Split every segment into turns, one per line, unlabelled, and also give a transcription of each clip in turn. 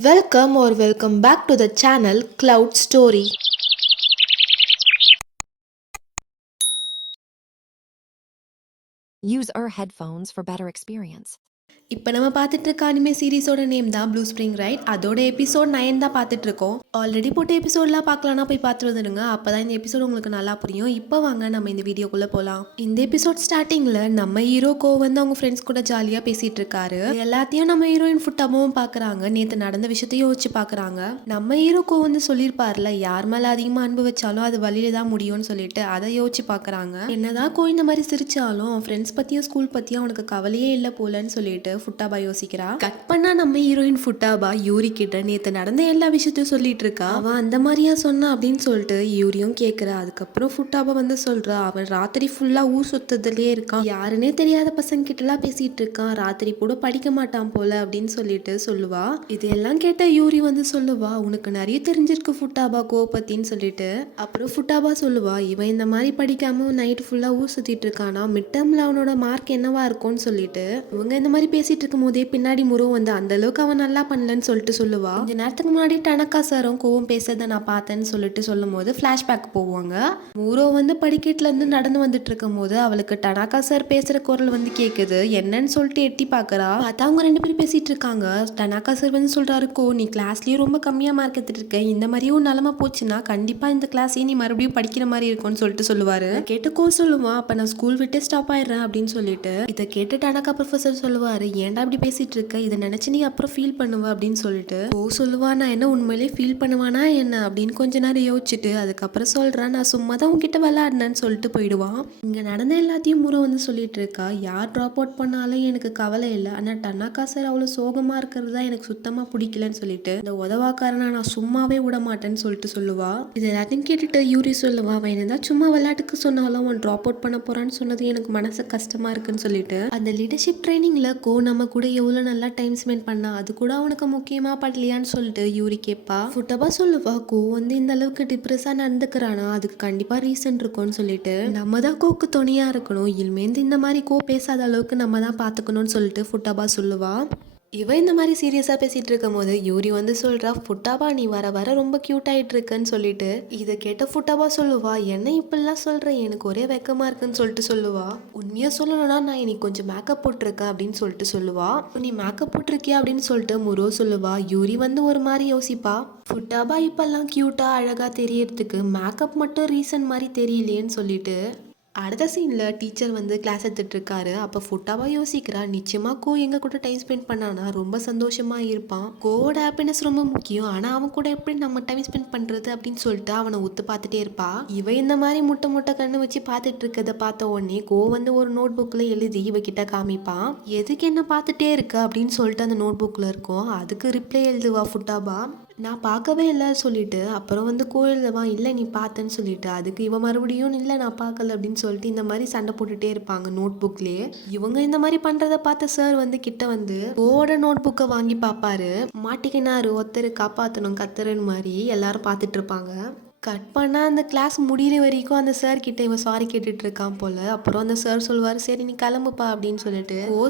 Welcome or welcome back to the channel Cloud Story.
Use our headphones for better experience.
இப்போ நம்ம பார்த்துட்டு இருக்க anime சீரிஸோட name தான் ப்ளூ ஸ்ப்ரிங் ரைட் அதோட எபிசோட் நைன் தான் பார்த்துட்டு இருக்கோம் ஆல்ரெடி போட்ட எபிசோட்லாம் பார்க்கலாம்னா போய் பார்த்து வந்துடுங்க அப்போ தான் இந்த எபிசோட் உங்களுக்கு நல்லா புரியும். இப்போ வாங்க நம்ம இந்த வீடியோக்குள்ளே போகலாம் இந்த எபிசோட் ஸ்டார்டிங்கில் நம்ம ஹீரோ கோ வந்து அவங்க ஃப்ரெண்ட்ஸ் கூட ஜாலியாக பேசிகிட்டு இருக்காரு எல்லாத்தையும் நம்ம ஹீரோயின் ஃபுட்டாகவும் பார்க்குறாங்க நேற்று நடந்த விஷயத்தையும் வச்சு பார்க்குறாங்க நம்ம ஹீரோ கோ வந்து சொல்லியிருப்பார்ல யார் மேலே அதிகமாக அன்பு வச்சாலும் அது வழியில தான் முடியும்னு சொல்லிட்டு அதை யோசிச்சு பார்க்குறாங்க என்னதான் கோ இந்த மாதிரி சிரிச்சாலும் ஃப்ரெண்ட்ஸ் பற்றியும் ஸ்கூல் பற்றியும் அவனுக்கு கவலையே இல்லை போலன்னு சொல்லிட்டு ஃபுட்டாபா யோசிக்கிறா? கட் பண்ணா நம்ம ஹீரோயின் ஃபுட்டாபா யூரி கிட்ட நேத்து நடந்த எல்லா விஷயத்தையும் சொல்லிட்டு இருக்கா. அவ அந்த மாதிரியா சொன்னா அப்படின்னு சொல்லிட்டு யூரியும் கேக்குறா. அதுக்கப்புறம் ஃபுட்டாபா வந்து சொல்றா. அவன் ராத்திரி ஃபுல்லா ஊர் சுத்ததுலயே இருக்கான். யாருன்னே தெரியாத பசங்க கிட்ட எல்லாம் பேசிட்டு இருக்கான். ராத்திரி கூட படிக்க மாட்டான் போல அப்படின்னு சொல்லிட்டு சொல்லுவா. இதெல்லாம் கேட்ட யூரி வந்து சொல்லுவா உனக்கு நிறைய தெரிஞ்சிருக்கு ஃபுட்டாபா கோ பத்தின்னு சொல்லிட்டு. அப்புறம் ஃபுட்டாபா சொல்லுவா இவன் இந்த மாதிரி படிக்காம நைட் ஃபுல்லா ஊர் சுத்திட்டு இருக்கானா? மிட் டேர்ம்ல அவனோட மார்க் என்னவா இருக்கும்னு சொல்லிட்டு. இவங்க இந்த மாதிரி பேசிட்டு இருக்கும் போதே பின்னாடி முரு வந்து அந்த அளவுக்கு அவன் நல்லா பண்ணலன்னு சொல்லிட்டு சொல்லுவா? இந்த நேரத்துக்கு முன்னாடி டனக்கா சாரும் கோவம் பேசுறதை நான் பார்த்தேன்னு சொல்லிட்டு சொல்லும் போது ஃபிளாஷ்பேக் போவாங்க. முரோ வந்து படிக்கட்டுல இருந்து நடந்து வந்துட்டு இருக்கும் போது அவளுக்கு டனாக்கா சார் பேசுற குரல் வந்து கேக்குது. என்னன்னு சொல்லிட்டு எட்டி பாக்குறா? பார்த்தா அவங்க ரெண்டு பேரும் பேசிட்டு இருக்காங்க டனாக்கா சார் வந்து சொல்றாரு கோ நீ கிளாஸ்லயும் ரொம்ப கம்மியா மார்க் எடுத்துட்டு இருக்க. இந்த மாதிரியும் நிலமை போச்சுன்னா கண்டிப்பா இந்த கிளாஸே நீ மறுபடியும் படிக்கிற மாதிரி இருக்கும்னு சொல்லிட்டு சொல்லுவாரு. கேட்டு கோ சொல்லுவான் அப்ப நான் ஸ்கூல் விட்டு ஸ்டாப் ஆயிடுறேன் அப்படின்னு சொல்லிட்டு இதை கேட்டு டனக்கா ப்ரொஃபசர் சொல்லுவாரு. ஏன்டா இப்படி பேசிட்டு இருக்க இதை நினைச்சு நீ அப்புறம் ஃபீல் பண்ணுவ அப்படின்னு சொல்லிட்டு ஓ சொல்லுவா நான் என்ன உண்மையிலேயே ஃபீல் பண்ணுவானா என்ன? அப்படின்னு கொஞ்ச நேரம் யோசிச்சுட்டு அதுக்கப்புறம் சொல்கிறேன் நான் சும்மா தான் உங்ககிட்ட விளாட்னேன்னு சொல்லிட்டு போயிடுவான் இங்க நடந்த எல்லாத்தையும் முறை வந்து சொல்லிட்டு இருக்கா யார் ட்ராப் அவுட் பண்ணாலும் எனக்கு கவலை இல்லை. ஆனா டன்னாக்கா சார் அவ்வளவு சோகமா இருக்கிறது தான் எனக்கு சுத்தமா பிடிக்கலன்னு சொல்லிட்டு இந்த உதவாக்காரனா நான் சும்மாவே விட மாட்டேன்னு சொல்லிட்டு சொல்லுவா. இது எல்லாத்தையும் கேட்டுட்டு யூரி சொல்லுவா அவன் என்னதான் சும்மா விளையாட்டுக்கு சொன்னாலும் அவன் ட்ராப் அவுட் பண்ண போறான்னு சொன்னது எனக்கு மனசு கஷ்டமா இருக்குன்னு சொல்லிட்டு அந்த லீடர்ஷிப் ட்ரைனிங்ல கோன் நம்ம கூட எவ்வளோ நல்லா டைம் ஸ்பெண்ட் பண்ணா அது கூட அவனுக்கு முக்கியமாக படலையான்னு சொல்லிட்டு யூரி கேட்பா ஃபுட்டபா சொல்லுவா கோ வந்து இந்த அளவுக்கு டிப்ரெஸ்ஸாக நடந்துக்கிறானா? அதுக்கு கண்டிப்பாக ரீசன் இருக்கும்னு சொல்லிட்டு. நம்ம தான் கோக்கு துணையாக இருக்கணும். இனிமேந்து இந்த மாதிரி கோ பேசாத அளவுக்கு நம்ம தான் பார்த்துக்கணும்னு சொல்லிட்டு ஃபுட்டபா சொல்லுவா. இவன் இந்த மாதிரி சீரியஸாக பேசிகிட்டு இருக்கும் போது யூரி வந்து சொல்கிறா ஃபுட்டாபா நீ வர வர ரொம்ப க்யூட் ஆயிட்டு இருக்கன்னு சொல்லிட்டு இதை கேட்ட ஃபுட்டாபா சொல்லுவா என்ன இப்படிலாம் சொல்கிறேன் எனக்கு ஒரே வெக்கமாக இருக்குன்னு சொல்லிட்டு சொல்லுவா. உண்மையாக சொல்லணும்னா நான் இன்னைக்கு கொஞ்சம் மேக்கப் போட்டிருக்கேன் அப்படின்னு சொல்லிட்டு சொல்லுவா. நீ மேக்கப் போட்டிருக்கியா? அப்படின்னு சொல்லிட்டு முரோ சொல்லுவா. யூரி வந்து ஒரு மாதிரி யோசிப்பா. ஃபுட்டாபா இப்போல்லாம் க்யூட்டாக அழகாக தெரியறதுக்கு மேக்கப் மட்டும் ரீசன் மாதிரி தெரியலையேன்னு சொல்லிட்டு அடுத்த சீனில் டீச்சர் வந்து கிளாஸ் எடுத்துட்டுருக்காரு. அப்போ ஃபுட்டாவாக யோசிக்கிறா. நிச்சயமாக கோ எங்கள் கூட டைம் ஸ்பெண்ட் பண்ணானா? ரொம்ப சந்தோஷமாக இருப்பான். கோவோட ஹாப்பினஸ் ரொம்ப முக்கியம். ஆனால் அவன் கூட எப்படி நம்ம டைம் ஸ்பெண்ட் பண்ணுறது அப்படின்னு சொல்லிட்டு அவனை ஒத்து பார்த்துட்டே இருப்பா. இவ இந்த மாதிரி முட்டை முட்டை கண்ணு வச்சு பார்த்துட்டு இருக்கிறத பார்த்த உடனே கோ வந்து ஒரு நோட் புக்கில் எழுதி இவகிட்ட காமிப்பான் எதுக்கு என்ன பார்த்துட்டே இருக்க? அப்படின்னு சொல்லிட்டு அந்த நோட் புக்கில் இருக்கும். அதுக்கு ரிப்ளை எழுதுவா ஃபுட்டாபா நான் பார்க்கவே இல்லை சொல்லிட்டு அப்புறம் வந்து கோயில்வான் இல்லை நீ பார்த்தேன்னு சொல்லிட்டு அதுக்கு இவன் மறுபடியும் இல்லை நான் பார்க்கல அப்படின்னு சொல்லிட்டு இந்த மாதிரி சண்டை போட்டுட்டே இருப்பாங்க நோட் புக்லேயே இவங்க இந்த மாதிரி பண்ணுறத பார்த்த சார் வந்து கிட்ட வந்து போட நோட் புக்கை வாங்கி பார்ப்பாரு மாட்டிக்கினாரு. ஒருத்தர் காப்பாற்றணும் கத்துறன்னு மாதிரி எல்லாரும் பார்த்துட்டு இருப்பாங்க. கட் பண்ணால் அந்த கிளாஸ் முடியிற வரைக்கும் அந்த சார் கிட்ட இவன் சாரி கேட்டுட்டு இருக்கான் போல. அப்புறம் அந்த சார் சொல்லுவாரு சரி நீ கிளம்புப்பா அப்படின்னு சொல்லிட்டு. கோ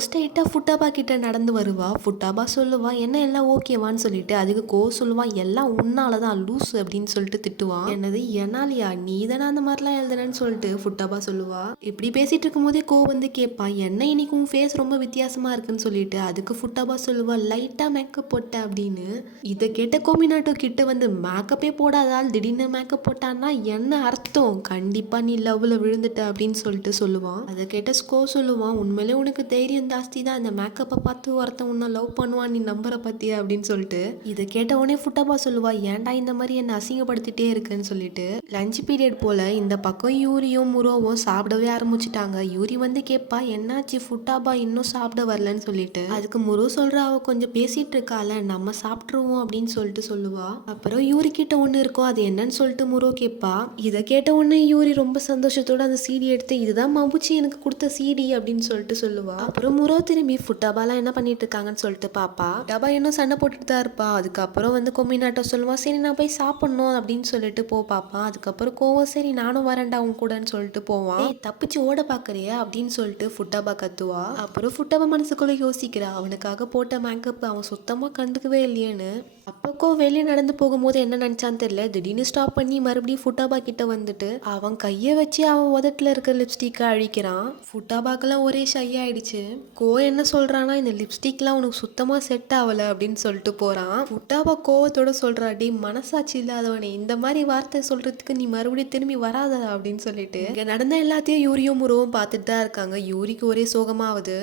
ஃபுட்டாபா கிட்ட நடந்து வருவா? ஃபுட்டாபா சொல்லுவா. என்ன எல்லாம் ஓகேவான்னு சொல்லிட்டு அதுக்கு கோ சொல்லுவான் எல்லாம் உன்னால தான் லூஸ் அப்படின்னு சொல்லிட்டு திட்டுவான். என்னது என்னாலியா? நீ தானே அந்த மாதிரிலாம் எழுதுனேன்னு சொல்லிட்டு ஃபுட்டாபா சொல்லுவா? இப்படி பேசிட்டு இருக்கும் போதே கோ வந்து கேட்பான் என்ன இன்னைக்கு உன் ஃபேஸ் ரொம்ப வித்தியாசமா இருக்குன்னு சொல்லிட்டு அதுக்கு ஃபுட்டாபா சொல்லுவா லைட்டா மேக்கப் போட்ட அப்படின்னு. இதை கேட்ட கோமினாட்டோ கிட்ட வந்து மேக்கப்பே போடாதால் திடீர்னு மேக்கப் போட்டான்னா என்ன அர்த்தம்? கண்டிப்பா நீ லவ்ல விழுந்துட்ட அப்படின்னு சொல்லிட்டு சொல்லுவான். அதை கேட்ட ஸ்கோ சொல்லுவான். உண்மையிலே உனக்கு தைரியம் ஜாஸ்தி தான். இந்த மேக்கப்பை பார்த்து ஒருத்தன் உன்னை லவ் பண்ணுவான் நீ நம்புற பத்தியா? அப்படின்னு சொல்லிட்டு இதை கேட்ட உடனே ஃபுட்டப்பா சொல்லுவா. ஏன்டா இந்த மாதிரி என்ன அசிங்கப்படுத்திட்டே இருக்குன்னு சொல்லிட்டு லஞ்ச் பீரியட் போல இந்த பக்கம் யூரியும் முரோவும் சாப்பிடவே ஆரம்பிச்சிட்டாங்க. யூரி வந்து கேட்பா என்னாச்சு? ஃபுட்டாபா இன்னும் சாப்பிட வரலன்னு சொல்லிட்டு. அதுக்கு முரு சொல்கிறா அவ கொஞ்சம் பேசிட்டு இருக்கால நம்ம சாப்பிட்டுருவோம் அப்படின்னு சொல்லிட்டு சொல்லுவா. அப்புறம் யூரி கிட்ட ஒண்ணு இருக்கும் அது என்னன்னு சொல்லிட்டு முரோ கேட்பா இதை கேட்ட உடனே யூரி ரொம்ப சந்தோஷத்தோட அந்த சீடி எடுத்து இதுதான் மபுச்சி எனக்கு கொடுத்த சீடி அப்படின்னு சொல்லிட்டு சொல்லுவா. அப்புறம் முரோ திரும்பி ஃபுட்டாபாலாம் என்ன பண்ணிட்டு இருக்காங்கன்னு சொல்லிட்டு பாப்பா. டபா இன்னும் சண்டை போட்டுட்டு தான் இருப்பா. அதுக்கப்புறம் வந்து கொமினாட்டோ சொல்லுவா. சரி நான் போய் சாப்பிடணும் அப்படின்னு சொல்லிட்டு போ பாப்பா. அதுக்கப்புறம் கோவம் சரி நானும் வரேன்டா உன் கூடன்னு சொல்லிட்டு போவான் தப்பிச்சு ஓட பாக்குறியா? அப்படின்னு சொல்லிட்டு ஃபுட்டாபா கத்துவா. அப்புறம் ஃபுட்டாபா மனசுக்குள்ள யோசிக்கிறா. அவனுக்காக போட்ட மேக்கப் அவன் சுத்தமா கண்டுக்கவே இல்லையேன்னு. அப்போக்கோ வெளியே நடந்து போகும்போது என்ன நினச்சான்னு தெரியல திடீர்னு ஸ்டாப் பண்ணி மறுபடியும் ஃபுட்டாபா கிட்ட வந்துட்டு அவன் கையை வச்சு அவன் உதட்டில் இருக்கிற லிப்ஸ்டிக்கை அழிக்கிறான். ஃபுட்டாபாக்கெல்லாம் ஒரே ஷை ஆயிடுச்சு. கோ என்ன சொல்கிறான்னா இந்த லிப்ஸ்டிக்லாம் உனக்கு சுத்தமாக செட் ஆகலை அப்படின்னு சொல்லிட்டு போகிறான் ஃபுட்டாபா கோவத்தோட சொல்றா டி மனசாட்சி இல்லாதவனே இந்த மாதிரி வார்த்தை சொல்கிறதுக்கு நீ மறுபடியும் திரும்பி வராத அப்படின்னு சொல்லிட்டு. இங்கே நடந்த எல்லாத்தையும் யூரியும் முருவும் பார்த்துட்டு தான் இருக்காங்க. யூரிக்கு ஒரே சோகமாகுது.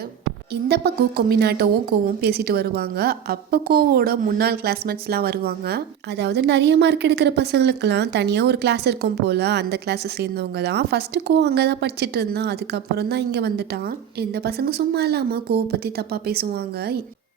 இந்த பக்கம் கொமினாட்டோவும் கோவும் பேசிட்டு வருவாங்க. அப்போ கோவோட முன்னாள் கிளாஸ்மேட்ஸ்லாம் வருவாங்க. அதாவது நிறைய மார்க் எடுக்கிற பசங்களுக்கெல்லாம் தனியாக ஒரு கிளாஸ் இருக்கும் போல் அந்த கிளாஸை சேர்ந்தவங்க தான். ஃபஸ்ட்டு கோ அங்கே தான் படிச்சுட்டு இருந்தான். அதுக்கப்புறம் தான் இங்கே வந்துட்டான். இந்த பசங்க சும்மா இல்லாமல் கோவை பற்றி தப்பாக பேசுவாங்க.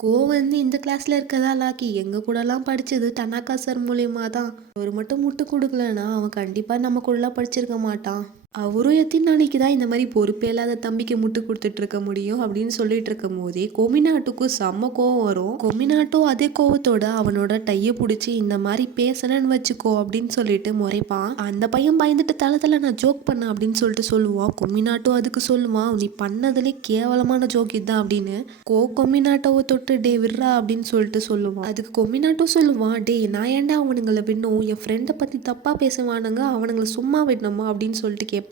கோ வந்து இந்த கிளாஸில் இருக்கதா லாக்கி எங்கள் கூடலாம் படித்தது தனாக்கா சார் மூலியமாக தான் அவர் மட்டும் முட்டு கொடுக்கலன்னா அவன் கண்டிப்பாக நம்ம கூடலாம் படிச்சிருக்க மாட்டான். அவரும் எத்தனை நாளைக்கு தான் இந்த மாதிரி பொறுப்பே இல்லாத தம்பிக்கு முட்டு கொடுத்துட்டு இருக்க முடியும் அப்படின்னு சொல்லிட்டு இருக்கும் போதே கொமினாட்டுக்கும் செம்ம கோவம் வரும். கொமினாட்டோ அதே கோவத்தோட அவனோட டையை பிடிச்சி இந்த மாதிரி பேசணும்னு வச்சுக்கோ அப்படின்னு சொல்லிட்டு முறைப்பான். அந்த பையன் பயந்துட்டு தலை தலை நான் ஜோக் பண்ண அப்படின்னு சொல்லிட்டு சொல்லுவான். கொமினாட்டோ அதுக்கு சொல்லுவான் நீ பண்ணதுலே கேவலமான ஜோக் இதுதான் அப்படின்னு. கோ கொமினாட்டோவை தொட்டு டே விட்றா அப்படின்னு சொல்லிட்டு சொல்லுவான். அதுக்கு கொமினாட்டோ சொல்லுவான் டே நான் ஏன்டா அவனுங்களை விடணும்? என் ஃப்ரெண்டை பற்றி தப்பாக பேசுவானுங்க அவனுங்களை சும்மா விடணுமா? அப்படின்னு சொல்லிட்டு கேட்பான்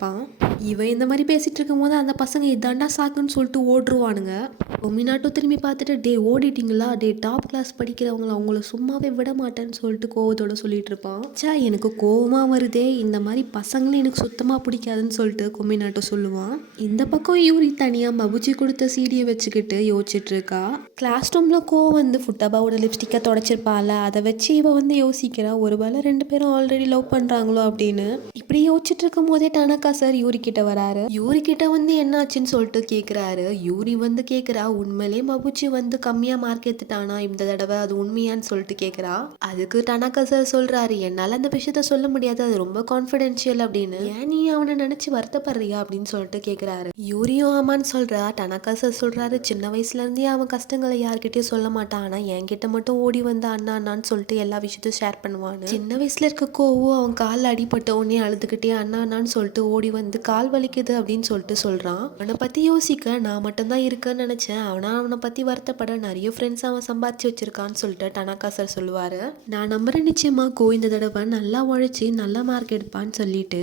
இவன் இந்த மாதிரி பேசிட்டு இருக்கும்போது அந்த பசங்க இதாண்டா சாக்குன்னு சொல்லிட்டு ஓடுருவானுங்க. கொமினாட்டோ திரும்பி பார்த்துட்டு டே ஓடிட்டீங்களா? டே டாப் கிளாஸ் படிக்கிறவங்கள அவங்கள சும்மாவே விட மாட்டேன்னு சொல்லிட்டு கோவத்தோட சொல்லிட்டு இருப்பான். சா எனக்கு கோவமாக வருதே. இந்த மாதிரி பசங்களும் எனக்கு சுத்தமாக பிடிக்காதுன்னு சொல்லிட்டு கொமினாட்டோ சொல்லுவான். இந்த பக்கம் யூரி தனியாக மபுஜி கொடுத்த சீடியை வச்சுக்கிட்டு யோசிச்சுட்டு இருக்கா. கிளாஸ் ரூமில் கோவம் வந்து ஃபுட்டபாவோட லிப்ஸ்டிக்கை தொடச்சிருப்பாள் அதை வச்சு இவ வந்து யோசிக்கிறா ஒருவேளை ரெண்டு பேரும் ஆல்ரெடி லவ் பண்ணுறாங்களோ அப்படின்னு. இப்படி யோசிச்சுட்டு இருக்கும் போதே டனக்கா சார் யூரி கிட்ட வராரு? யூரி கிட்ட வந்து என்னாச்சுன்னு சொல்லிட்டு கேட்குறாரு யூரி வந்து கேட்குறா உண்மையிலே மபுச்சி வந்து கம்மியாக மார்க் எடுத்துட்டானா இந்த தடவை? அது உண்மையான்னு சொல்லிட்டு கேட்குறா அதுக்கு டனாக்கா சார் சொல்கிறாரு என்னால் அந்த விஷயத்த சொல்ல முடியாது அது ரொம்ப கான்ஃபிடென்ஷியல் அப்படின்னு. ஏன் நீ அவனை நினச்சி வருத்தப்படுறியா? அப்படின்னு சொல்லிட்டு கேட்குறாரு யூரியும் ஆமான்னு சொல்கிறா டனாக்கா சார் சொல்கிறாரு சின்ன வயசுலேருந்தே அவன் கஷ்டங்களை யார்கிட்டயும் சொல்ல மாட்டான். ஆனால் என்கிட்ட மட்டும் ஓடி வந்து அண்ணா அண்ணான்னு சொல்லிட்டு எல்லா விஷயத்தையும் ஷேர் பண்ணுவான்னு. சின்ன வயசுல இருக்க கோவம் அவன் காலில் அடிபட்ட உடனே அழுதுகிட்டே அண்ணா அண்ணான்னு சொல்லிட்டு ஓடி வந்து கால் வலிக்குது அப்படின்னு சொல்லிட்டு சொல்கிறான் அவனை பற்றி யோசிக்க நான் மட்டும்தான் இருக்கேன்னு நினச்சேன். அவனா அவனை பற்றி வருத்தப்பட நிறைய ஃப்ரெண்ட்ஸ் அவன் சம்பாதிச்சு வச்சிருக்கான்னு சொல்லிட்டு டனாக்கா சார் சொல்லுவார். நான் நம்புகிறேன் நிச்சயமாக கோ இந்த தடவை நல்லா உழைச்சி நல்ல மார்க் எடுப்பான்னு சொல்லிட்டு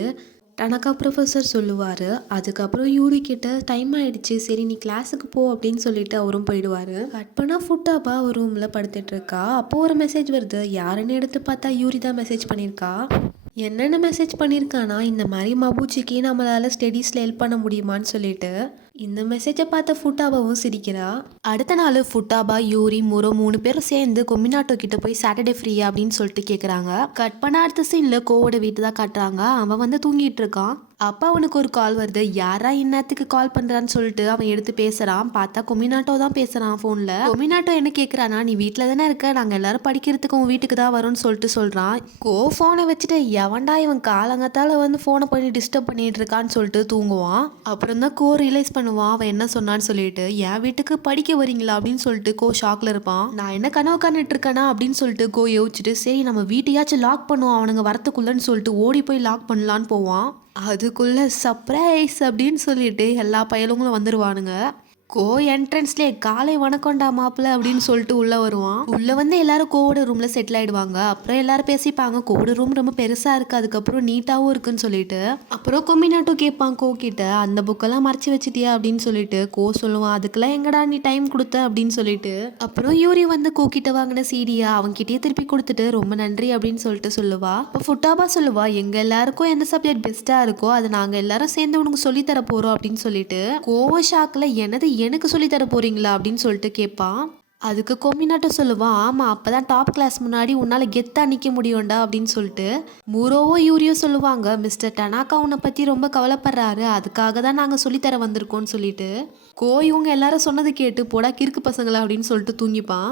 டனக்கா ப்ரொஃபஸர் சொல்லுவார். அதுக்கப்புறம் யூரி கிட்ட டைம் ஆயிடுச்சு. சரி நீ கிளாஸுக்கு போ அப்படின்னு சொல்லிட்டு அவரும் போயிடுவார். கட் பண்ணால் ஃபுட்டாப்பா ஒரு ரூமில் படுத்துட்டு இருக்கா. அப்போது ஒரு மெசேஜ் வருது. யாருன்னு எடுத்து பார்த்தா யூரி தான் மெசேஜ் பண்ணியிருக்கா? என்னென்ன மெசேஜ் பண்ணியிருக்கானா இந்த மாதிரி மபூச்சிக்கு நம்மளால் ஸ்டடீஸில் ஹெல்ப் பண்ண முடியுமான்னு சொல்லிட்டு இந்த மெசேஜை பார்த்த ஃபுட்டாபாவும் சிரிக்கிறா. அடுத்த நாள் ஃபுட்டாபா யூரி முரோ மூணு பேரும் சேர்ந்து கொமினாட்டோ கிட்ட போய் சாட்டர்டே ஃப்ரீயா அப்படின்னு சொல்லிட்டு கேட்குறாங்க கட் பண்ண அடுத்த சீனில் கோவோட வீட்டு தான் காட்டுறாங்க. அவன் வந்து தூங்கிட்டு இருக்கான். அப்பா அவனுக்கு ஒரு கால் வருது. யாரா இந்நேரத்துக்கு கால் பண்றான்னு சொல்லிட்டு அவன் எடுத்து பேசுறான். பார்த்தா கொமினாட்டோ தான் பேசுறான் ஃபோனில் கொமினாட்டோ என்ன கேட்குறானா நீ வீட்டில் தானே இருக்க. நாங்கள் எல்லாரும் படிக்கிறதுக்கு உன் வீட்டுக்கு தான் வரும்னு சொல்லிட்டு சொல்றான். கோ ஃபோனை வச்சுட்டு எவன்டா இவன் காலங்கத்தால வந்து ஃபோனை பண்ணி டிஸ்டர்ப் பண்ணிட்டு இருக்கான்னு சொல்லிட்டு தூங்குவான். அப்புறம் தான் கோ ரியலைஸ் பண்ணுவான் அவன் என்ன சொன்னான்னு சொல்லிட்டு என் வீட்டுக்கு படிக்க வரீங்களா அப்படின்னு சொல்லிட்டு கோ ஷாக்ல இருப்பான் நான் என்ன கனவு காணிட்டு இருக்கேனா அப்படின்னு சொல்லிட்டு கோ யோசிச்சுட்டு சரி நம்ம வீட்டையாச்சும் லாக் பண்ணுவோம் அவனுங்க வரத்துக்குள்ளன்னு சொல்லிட்டு ஓடி போய் லாக் பண்ணலான்னு போவான். அதுக்குள்ள சர்ப்ரைஸ் அப்படின்னு சொல்லிட்டு எல்லா பயலுங்களும் வந்துருவானுங்க. கோ என்ட்ரன்ஸ்லே காலை வணக்கம்டா மாப்பிள்ள அப்படின்னு சொல்லிட்டு உள்ள வருவான். உள்ள வந்து எல்லாரும் கோவோட ரூம்ல செட்டில் ஆயிடுவாங்க. அப்புறம் எல்லாரும் பேசிப்பாங்க. கோவோட ரூம் ரொம்ப பெருசா இருக்கு. அதுக்கப்புறம் நீட்டாவும் இருக்குன்னு சொல்லிட்டு. அப்புறம் கொமினாட்டோ கேட்பான் கோ கிட்ட. அந்த புக்கெல்லாம் மறைச்சு வச்சிட்டியா? அப்படின்னு சொல்லிட்டு கோ சொல்லுவான். அதுக்கெல்லாம் எங்கடா நீ டைம் கொடுத்த? அப்படின்னு சொல்லிட்டு. அப்புறம் யூரி வந்து கோ கிட்ட வாங்கின சீடியா அவன்கிட்டயே திருப்பி கொடுத்துட்டு ரொம்ப நன்றி அப்படின்னு சொல்லிட்டு சொல்லுவா. இப்போ ஃபுட்டாபா சொல்லுவா எங்க எல்லாருக்கும் எந்த சப்ஜெக்ட் பெஸ்டா இருக்கோ அதை நாங்க எல்லாரும் சேர்ந்து உனக்கு சொல்லி தர போறோம் அப்படின்னு சொல்லிட்டு கோவ ஷாக்ல எனது எனக்கு சொல்லித்தர போகிறீங்களா போறீங்களா? அப்படின்னு சொல்லிட்டு கேட்பான் அதுக்கு கொமினாட்டோ சொல்லுவான் ஆமாம் அப்போ தான் டாப் கிளாஸ் முன்னாடி உன்னால் கெத்தாக நிற்க முடியும்டா அப்படின்னு சொல்லிட்டு மூரோவோ யூரியோ சொல்லுவாங்க. மிஸ்டர் டனாக்கா உன்னை பற்றி ரொம்ப கவலைப்படுறாரு. அதுக்காக தான் நாங்கள் சொல்லித்தர வந்திருக்கோம்னு சொல்லிட்டு கோ இவங்க எல்லாரும் சொன்னது கேட்டு போடா கிறுக்கு பசங்களா? அப்படின்னு சொல்லிட்டு தூங்கிப்பான்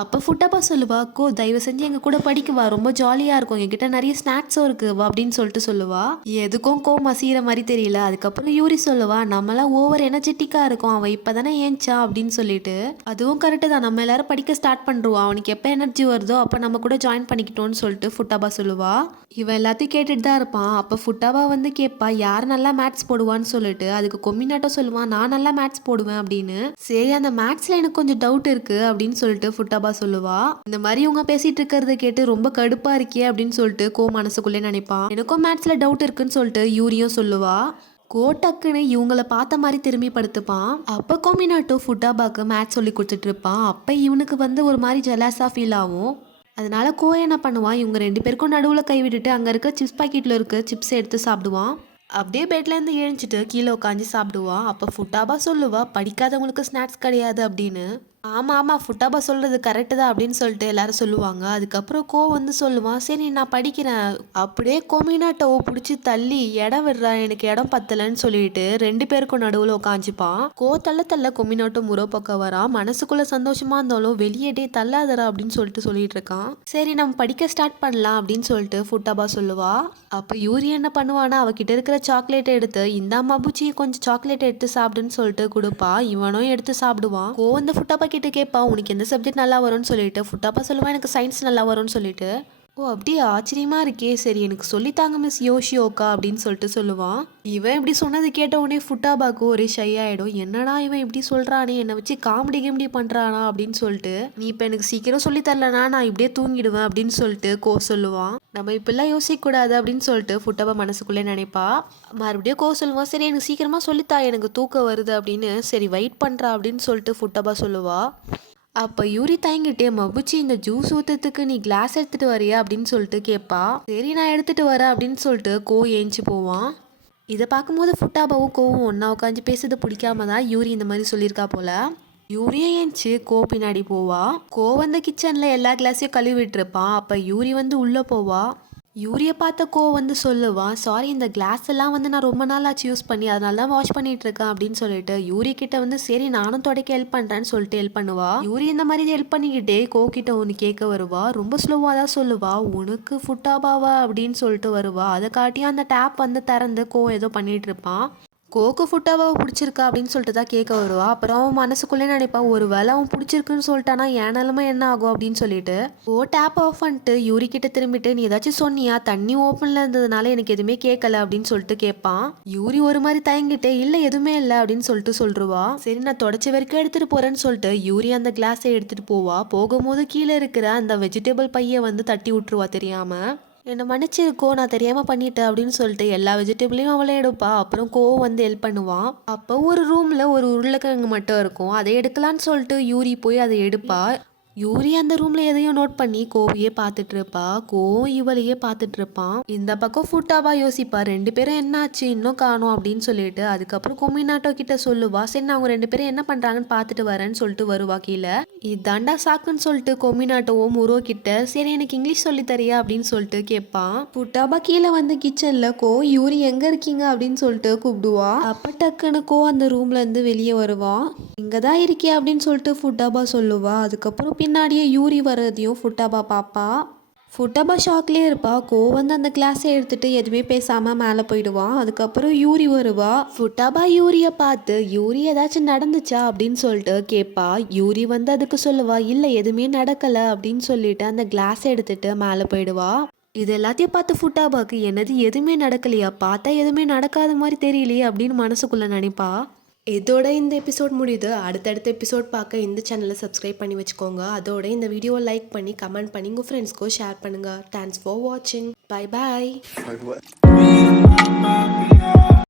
அப்போ ஃபுட்டப்பா சொல்லுவா கோ தயவு செஞ்சு எங்கள் கூட படிக்குவா ரொம்ப ஜாலியாக இருக்கும் என்கிட்ட நிறைய ஸ்நாக்ஸும் இருக்கு வா அப்படின்னு சொல்லிட்டு சொல்லுவா. எதுக்கும் கோ மசீற மாதிரி தெரியல. அதுக்கப்புறம் யூரி சொல்லுவா நம்மளாம் ஓவர் எனர்ஜெட்டிக்காக இருக்கும் அவன் இப்போ தானே ஏஞ்சா அப்படின்னு சொல்லிட்டு. அதுவும் கரெக்டு தான் நம்ம எல்லாரும் படிக்க ஸ்டார்ட் பண்ணுருவோம் அவனுக்கு எப்போ எனர்ஜி வருதோ அப்போ நம்ம கூட ஜாயின் பண்ணிக்கிட்டோம்னு சொல்லிட்டு ஃபுட்டாபா சொல்லுவா. இவன் எல்லாத்தையும் கேட்டுட்டு தான் இருப்பான். அப்போ ஃபுட்டாபா வந்து கேட்பா யார் நல்லா மேத்ஸ் போடுவான்னு சொல்லிட்டு அதுக்கு கொம்மினாட்டம் சொல்லுவான் நான் நல்லா மேட்ஸ் போடுவேன் அப்படின்னு. சரி அந்த மேத்ஸில் எனக்கு கொஞ்சம் டவுட் இருக்கு அப்படின்னு சொல்லிட்டு ஃபுட்டாபா ஃபுட்டாபா சொல்லுவா இந்த மாதிரி இவங்க பேசிட்டு இருக்கிறத கேட்டு ரொம்ப கடுப்பா இருக்கே அப்படின்னு சொல்லிட்டு கோ மனசுக்குள்ளே நினைப்பான் எனக்கும் மேத்ஸ்ல டவுட் இருக்குன்னு சொல்லிட்டு யூரியும் சொல்லுவா. கோட்டக்குன்னு இவங்களை இவங்கள பார்த்த மாதிரி திரும்பி படுத்துப்பான் அப்போ கோமினாட்டோ ஃபுட்டாபாக்கு மேத்ஸ் சொல்லி கொடுத்துட்டு இருப்பான் அப்போ இவனுக்கு வந்து ஒரு மாதிரி ஜெலாஸாக ஃபீல் ஆகும். அதனால கோ என்ன பண்ணுவான் இவங்க ரெண்டு பேருக்கும் நடுவில் கைவிட்டுட்டு அங்கே இருக்க சிப்ஸ் பாக்கெட்டில் இருக்க சிப்ஸ் எடுத்து சாப்பிடுவான் அப்படியே பெட்லேருந்து எழுந்துட்டு கீழே உட்காந்து சாப்பிடுவான் அப்போ ஃபுட்டாபா சொல்லுவா படிக்காதவங்களுக்கு ஸ்நாக்ஸ் கிடையாது அப்படின்னு. ஆமாம் ஆமாம் ஃபுட்டாபா சொல்கிறது கரெக்டு தான் அப்படின்னு சொல்லிட்டு எல்லாரும் சொல்லுவாங்க. அதுக்கப்புறம் கோ வந்து சொல்லுவான் சரி நான் படிக்கிறேன். அப்படியே கோமினாட்டோவை பிடிச்சி தள்ளி இடம் விடுறா எனக்கு இடம் பத்தலைன்னு சொல்லிட்டு ரெண்டு பேருக்கும் நடுவில் உட்காந்துப்பான் கோ தள்ள தள்ள கொமினாட்டோ முறை பக்கம் வரான் மனசுக்குள்ள சந்தோஷமா இருந்தாலும் வெளியேட்டே தள்ளாதரா அப்படின்னு சொல்லிட்டு சொல்லிட்டு இருக்கான் சரி நம்ம படிக்க ஸ்டார்ட் பண்ணலாம் அப்படின்னு சொல்லிட்டு ஃபுட்டாபா சொல்லுவா. அப்போ யூரி என்ன பண்ணுவானா அவகிட்ட இருக்கிற சாக்லேட் எடுத்து இந்த மபுச்சி கொஞ்சம் சாக்லேட் எடுத்து சாப்பிடுன்னு சொல்லிட்டு கொடுப்பா. இவனும் எடுத்து சாப்பிடுவான். கோ அந்த ஃபுட்டாபா கிட்டே கேட்பா உனக்கு எந்த சப்ஜெக்ட் நல்லா வரும்னு சொல்லிட்டு ஃபுட்டாப்பா சொல்லுவான் எனக்கு சயின்ஸ் நல்லா வரும்னு சொல்லிட்டு. ஓ அப்படியே ஆச்சரியமாக இருக்கே. சரி எனக்கு சொல்லித்தாங்க மிஸ் யோஷியோக்கா அப்படின்னு சொல்லிட்டு சொல்லுவான். இவன் இப்படி சொன்னது கேட்ட உடனே ஃபுட்டாபாக்கு ஒரே ஷை ஆகிடும் என்னடா இவன் இப்படி சொல்கிறானே என்னை வச்சு காமெடி கிமெடி பண்ணுறானா அப்படின்னு சொல்லிட்டு நீ இப்போ எனக்கு சீக்கிரம் சொல்லி தரலனா நான் இப்படியே தூங்கிடுவேன் அப்படின்னு சொல்லிட்டு கோ சொல்லுவான். நம்ம இப்பெல்லாம் யோசிக்கக்கூடாது அப்படின்னு சொல்லிட்டு ஃபுட்டாபா மனசுக்குள்ளே நினைப்பா. மறுபடியும் கோ சொல்லுவான் சரி எனக்கு சீக்கிரமாக சொல்லித்தா. எனக்கு தூக்கம் வருது அப்படின்னு சரி வெயிட் பண்ணுறா அப்படின்னு சொல்லிட்டு ஃபுட்டாபா சொல்லுவா. அப்போ யூரி தயங்கிட்டே மபுச்சி இந்த ஜூஸ் ஊற்றுறதுக்கு நீ கிளாஸ் எடுத்துகிட்டு வரியா? அப்படின்னு சொல்லிட்டு கேட்பா சரி நான் எடுத்துகிட்டு வரேன் அப்படின்னு சொல்லிட்டு கோ ஏஞ்சி போவான் இதை பார்க்கும்போது ஃபுட்டாபாவும் கோவும் ஒன்றா உட்காந்து பேசுறது பிடிக்காம தான் யூரி இந்த மாதிரி சொல்லியிருக்கா போல. யூரியா ஏஞ்சி கோ பின்னாடி போவா. கோ வந்து கிச்சனில் எல்லா கிளாஸையும் கழுவி விட்டுருப்பான் அப்போ யூரி வந்து உள்ளே போவா. யூரியை பார்த்த கோ வந்து சொல்லுவான் சாரி இந்த கிளாஸ் எல்லாம் வந்து நான் ரொம்ப நாள் ஆச்சு யூஸ் பண்ணி அதனால தான் வாஷ் பண்ணிட்டு இருக்கேன் அப்படின்னு சொல்லிட்டு யூரி கிட்ட வந்து சரி நானும் தொடக்க ஹெல்ப் பண்றேன்னு சொல்லிட்டு ஹெல்ப் பண்ணுவா. யூரி இந்த மாதிரி ஹெல்ப் பண்ணிக்கிட்டே கோ கிட்ட ஒன்று கேட்க வருவா. ரொம்ப ஸ்லோவாக தான் சொல்லுவா உனக்கு ஃபுட்டாபாவா அப்படின்னு சொல்லிட்டு வருவா. அதை காட்டியும் அந்த டேப் வந்து திறந்து கோ ஏதோ பண்ணிட்டு இருப்பான் கோக்கு ஃபுட்டாவை பிடிச்சிருக்கா அப்படின்னு சொல்லிட்டு தான் கேட்க வருவா. அப்புறம் அவன் மனசுக்குள்ளே நினைப்பா ஒரு வேளை அவன் பிடிச்சிருக்குன்னு சொல்லிட்டானா என் நிலமை என்ன ஆகும் அப்படின்னு சொல்லிட்டு ஓ டேப் ஆஃப் பண்ணிட்டு யூரி கிட்ட திரும்பிட்டு நீ ஏதாச்சும் சொன்னியா? தண்ணி ஓப்பனில் இருந்ததுனால எனக்கு எதுவுமே கேட்கல அப்படின்னு சொல்லிட்டு கேட்பான் யூரி ஒரு மாதிரி தயங்கிட்டு இல்லை எதுவுமே இல்லை அப்படின்னு சொல்லிட்டு சொல்லிருவா சரி நான் தொடச்ச வரைக்கும் எடுத்துட்டு போறேன்னு சொல்லிட்டு யூரி அந்த கிளாஸை எடுத்துட்டு போவா. போகும்போது கீழே இருக்கிற அந்த வெஜிடபிள் பையை வந்து தட்டி விட்டுருவா தெரியாம. என்னை மன்னிச்சிருக்கோ நான் தெரியாமல் பண்ணிட்டேன் அப்படின்னு சொல்லிட்டு எல்லா வெஜிடபிளையும் அவளே எடுப்பா. அப்புறம் கோவம் வந்து ஹெல்ப் பண்ணுவான் அப்போ ஒரு ரூமில் ஒரு உருளைக்கிழங்கு மட்டும் இருக்கும். அதை எடுக்கலான்னு சொல்லிட்டு யூரி போய் அதை எடுப்பா. யூரி அந்த ரூம்ல எதையும் நோட் பண்ணி கோவியே பார்த்துட்டு இருப்பா கோ இவளையே பார்த்துட்டு இருப்பான் இந்த பக்கம் ஃபுட்டாவா யோசிப்பா. ரெண்டு பேரும் என்னாச்சு இன்னும் காணோம் அப்படின்னு சொல்லிட்டு அதுக்கப்புறம் கொமினாட்டோ கிட்ட சொல்லுவா. சரி நான் அவங்க ரெண்டு பேரும் என்ன பண்றாங்கன்னு பார்த்துட்டு வரேன்னு சொல்லிட்டு வருவா கீழே. இதாண்டா சாக்குன்னு சொல்லிட்டு கொமினாட்டோவும் முரோ கிட்ட சரி எனக்கு இங்கிலீஷ் சொல்லி தரியா அப்படின்னு சொல்லிட்டு கேட்பான் ஃபுட்டாபா கீழே வந்து கிச்சன்ல கோ யூரி எங்க இருக்கீங்க அப்படின்னு சொல்லிட்டு கூப்பிடுவா. அப்ப டக்குன்னு கோ அந்த ரூம்ல இருந்து வெளியே வருவான் இங்கதான் இருக்கே அப்படின்னு சொல்லிட்டு ஃபுட்டாபா சொல்லுவா. அதுக்கப்புறம் பின்னாடியே யூரி வர்றதையும் ஃபுட்டாபா பாப்பா. ஃபுட்டாபா ஷாக்லேயே இருப்பா. கோ வந்து அந்த கிளாஸை எடுத்துட்டு எதுவுமே பேசாமல் மேலே போயிடுவான் அதுக்கப்புறம் யூரி வருவா. ஃபுட்டாபா யூரியை பார்த்து யூரி ஏதாச்சும் நடந்துச்சா? அப்படின்னு சொல்லிட்டு கேட்பா யூரி வந்து அதுக்கு சொல்லுவா இல்லை எதுவுமே நடக்கலை அப்படின்னு சொல்லிட்டு அந்த கிளாஸை எடுத்துட்டு மேலே போயிடுவா. இது எல்லாத்தையும் பார்த்து ஃபுட்டாபாக்கு என்னது எதுவுமே நடக்கலையா? பார்த்தா எதுவுமே நடக்காத மாதிரி தெரியலையே அப்படின்னு மனசுக்குள்ளே நினைப்பா. இதோட இந்த எபிசோட் முடியுது. அடுத்தடுத்த எபிசோட் பார்க்க இந்த சேனலை சப்ஸ்கிரைப் பண்ணி வச்சுக்கோங்க. அதோட இந்த வீடியோ லைக் பண்ணி கமெண்ட் பண்ணி உங்கள் ஃப்ரெண்ட்ஸ்க்கும் ஷேர் பண்ணுங்கள் தேங்க்ஸ் ஃபார் வாட்சிங் பை பாய்